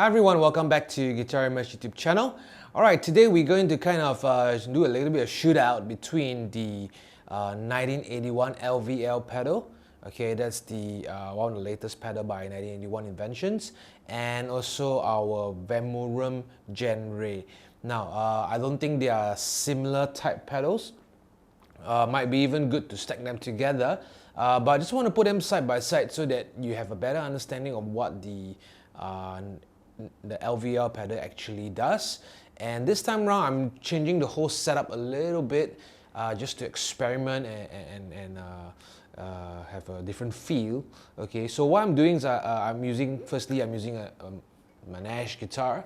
Hi everyone, welcome back to Guitar Immerse YouTube channel. Alright, today we're going to kind of do a little bit of shootout between the 1981 LVL pedal. Okay, that's the one of the latest pedal by 1981 Inventions, and also our Vemuram Jan Ray. Now, I don't think they are similar type pedals. Might be even good to stack them together, but I just want to put them side by side so that you have a better understanding of what the LVL pedal actually does. And this time around, I'm changing the whole setup a little bit just to experiment and have a different feel. Okay, so what I'm doing is I'm using a Manage guitar.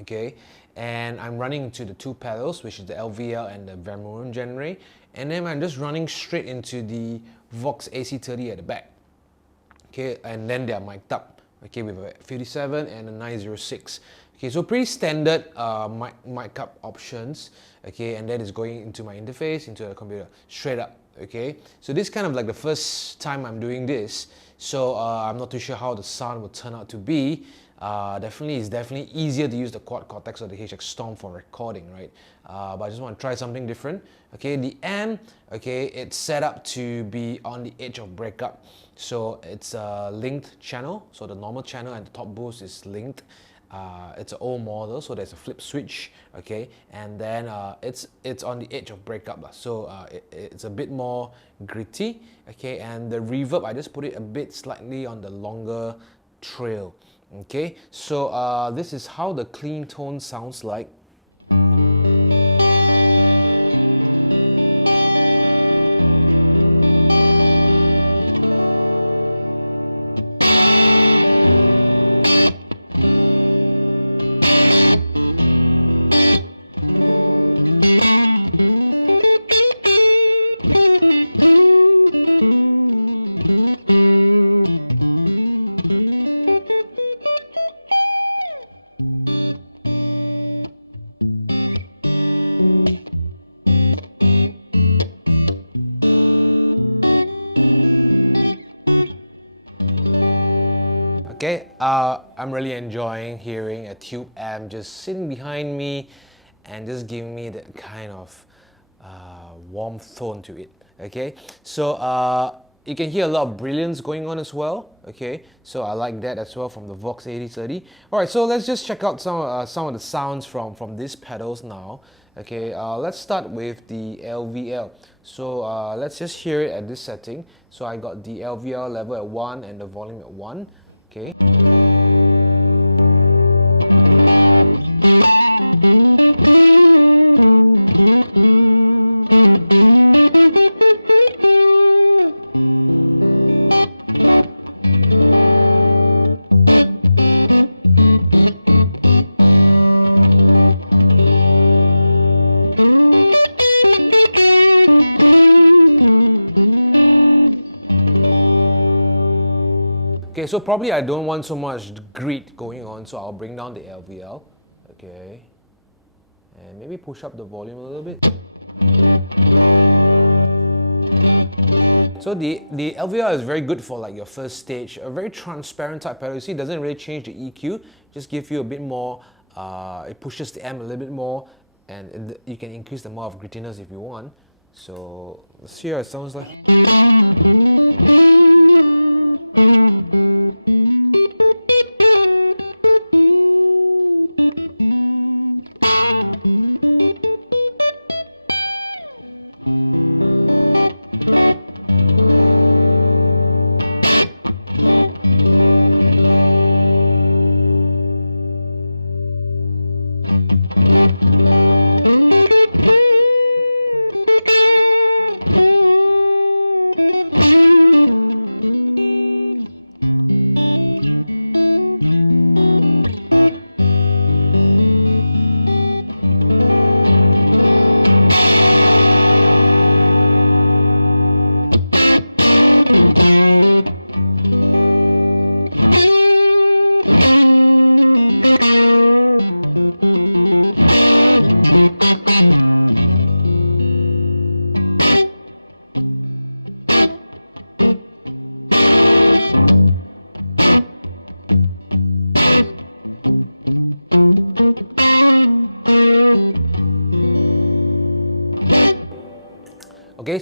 Okay, and I'm running into the two pedals, which is the LVL and the Vermuram Jan Ray, and then I'm just running straight into the Vox AC30 at the back. Okay, and then they are mic'd up. Okay, with a 57 and a 906. Okay, so pretty standard mic up options. Okay, and that is going into my interface, into the computer, straight up. Okay, so this is kind of like the first time I'm doing this, so I'm not too sure how the sound will turn out to be. It's definitely easier to use the Quad Cortex or the HX Storm for recording, right? But I just want to try something different. Okay, the amp, okay, it's set up to be on the edge of breakup. So it's a linked channel, so the normal channel and the top boost is linked. It's an old model, so there's a flip switch, okay, and then it's on the edge of breakup, so it's a bit more gritty, okay, and the reverb, I just put it a bit slightly on the longer trail. Okay, so this is how the clean tone sounds like. Okay, I'm really enjoying hearing a tube amp just sitting behind me and just giving me that kind of warm tone to it. Okay, so you can hear a lot of brilliance going on as well. Okay, so I like that as well from the Vox 8030. Alright, so let's just check out some of the sounds from these pedals now. Okay, let's start with the LVL. So let's just hear it at this setting. So I got the LVL level at 1 and the volume at 1. Okay. Okay, so probably I don't want so much grit going on, so I'll bring down the LVL. Okay, and maybe push up the volume a little bit. So the LVL is very good for like your first stage, a very transparent type pedal. You see, it doesn't really change the EQ, just give you a bit more, it pushes the amp a little bit more, and you can increase the amount of grittiness if you want. So let's hear how it sounds like.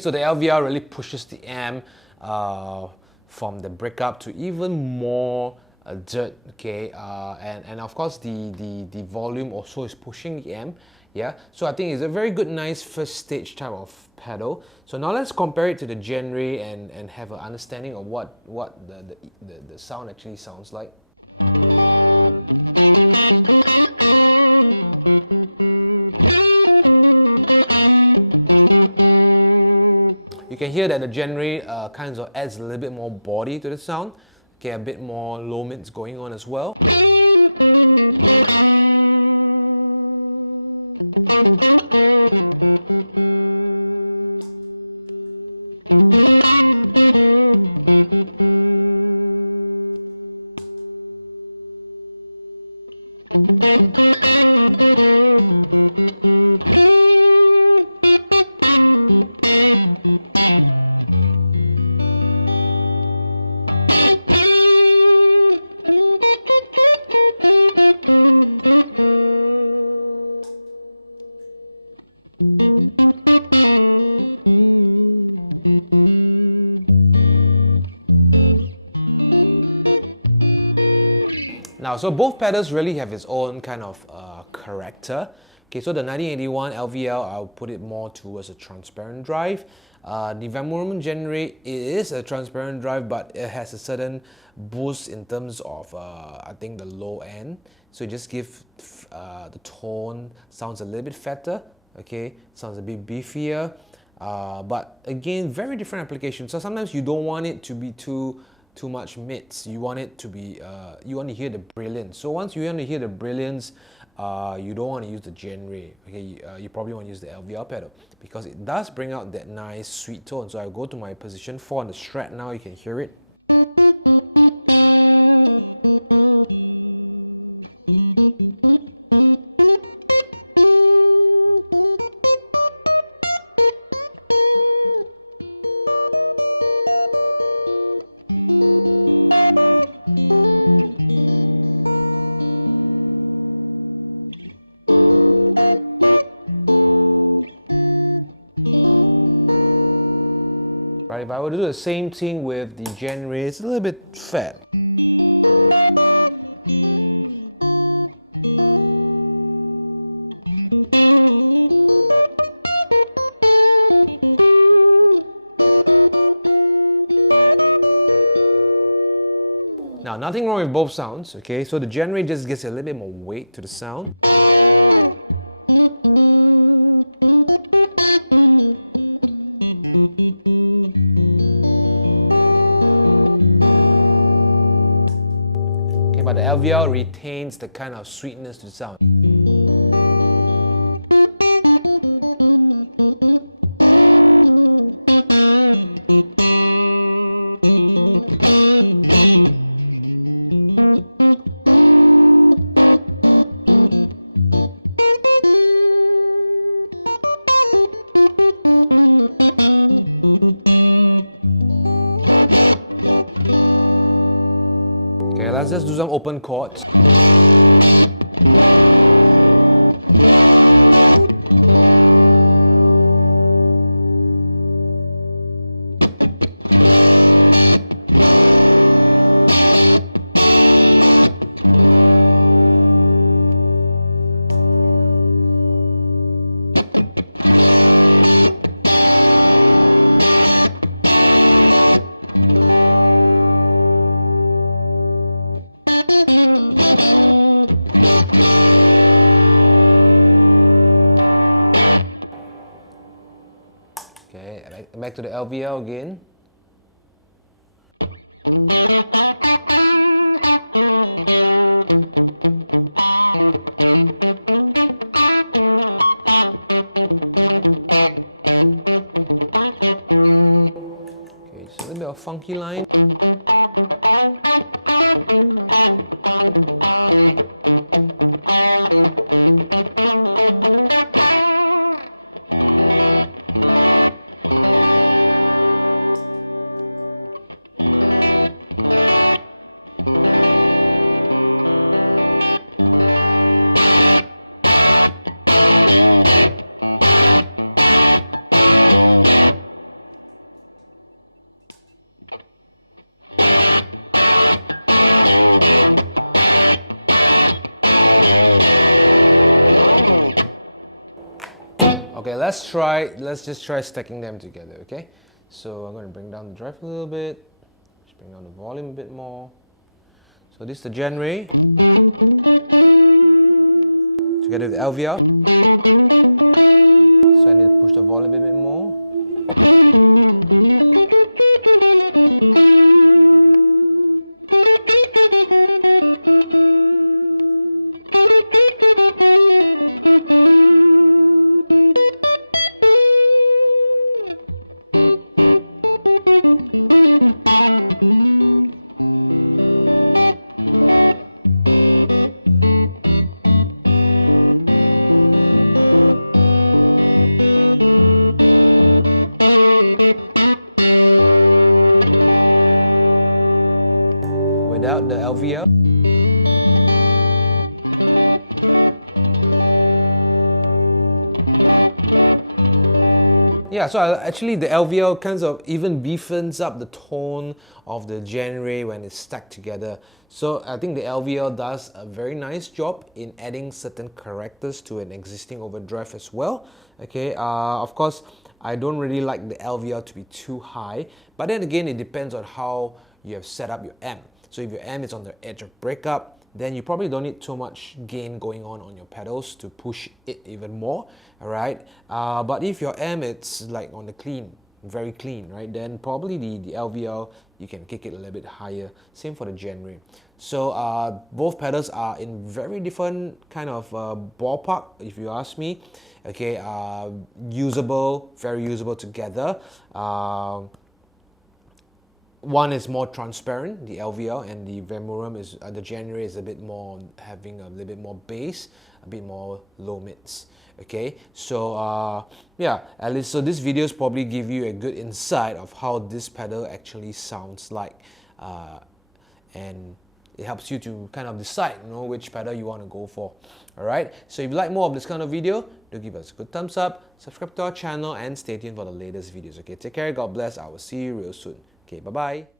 so the LVL really pushes the amp from the breakup to even more dirt, okay, and of course the volume also is pushing the amp, yeah. So I think it's a very good, nice first stage type of pedal. So now let's compare it to the Jan Ray and have an understanding of what the sound actually sounds like. You can hear that the Jan Ray kind of adds a little bit more body to the sound. Okay, a bit more low mids going on as well. Now, so both pedals really have its own kind of character. Okay, so the 1981 LVL, I'll put it more towards a transparent drive. The Vemuram Jan Ray, it is a transparent drive, but it has a certain boost in terms of, I think, the low end. So it just gives the tone sounds a little bit fatter, okay, sounds a bit beefier. But again, very different applications. So sometimes you don't want it to be too much mids. You want it to be, you want to hear the brilliance. So once you want to hear the brilliance, you don't want to use the Jan Ray. Okay, you probably want to use the LVL pedal because it does bring out that nice sweet tone. So I'll go to my position 4 on the Strat now. You can hear it. Right, if I were to do the same thing with the Jan Ray, it's a little bit fat. Now, nothing wrong with both sounds, okay? So the Jan Ray just gives a little bit more weight to the sound. Okay, but the LVL retains the kind of sweetness to the sound. Okay, let's just do some open chords. Okay, back to the LVL again. Okay, just a little bit of funky line. let's just try stacking them together, okay? So I'm going to bring down the drive a little bit, just bring down the volume a bit more. So this is the Jan Ray together with LVL. So I need to push the volume a bit more. Without the LVL. Yeah, so actually the LVL kind of even beefens up the tone of the Jan Ray when it's stacked together. So I think the LVL does a very nice job in adding certain characters to an existing overdrive as well. Okay, of course, I don't really like the LVL to be too high, but then again, it depends on how you have set up your amp. So if your amp is on the edge of breakup, then you probably don't need too much gain going on your pedals to push it even more, all right? But if your amp it's like on the clean, very clean, right, then probably the LVL, you can kick it a little bit higher. Same for the Jan Ray. So both pedals are in very different kind of ballpark, if you ask me. Okay, usable, very usable together. One is more transparent, the LVL, and the Vemuram is the Jan Ray is a bit more having a little bit more bass, a bit more low mids. Okay, so yeah, at least so this videos probably give you a good insight of how this pedal actually sounds like, and it helps you to kind of decide, which pedal you want to go for. All right. So if you like more of this kind of video, do give us a good thumbs up, subscribe to our channel, and stay tuned for the latest videos. Okay, take care. God bless. I will see you real soon. Okay, bye-bye.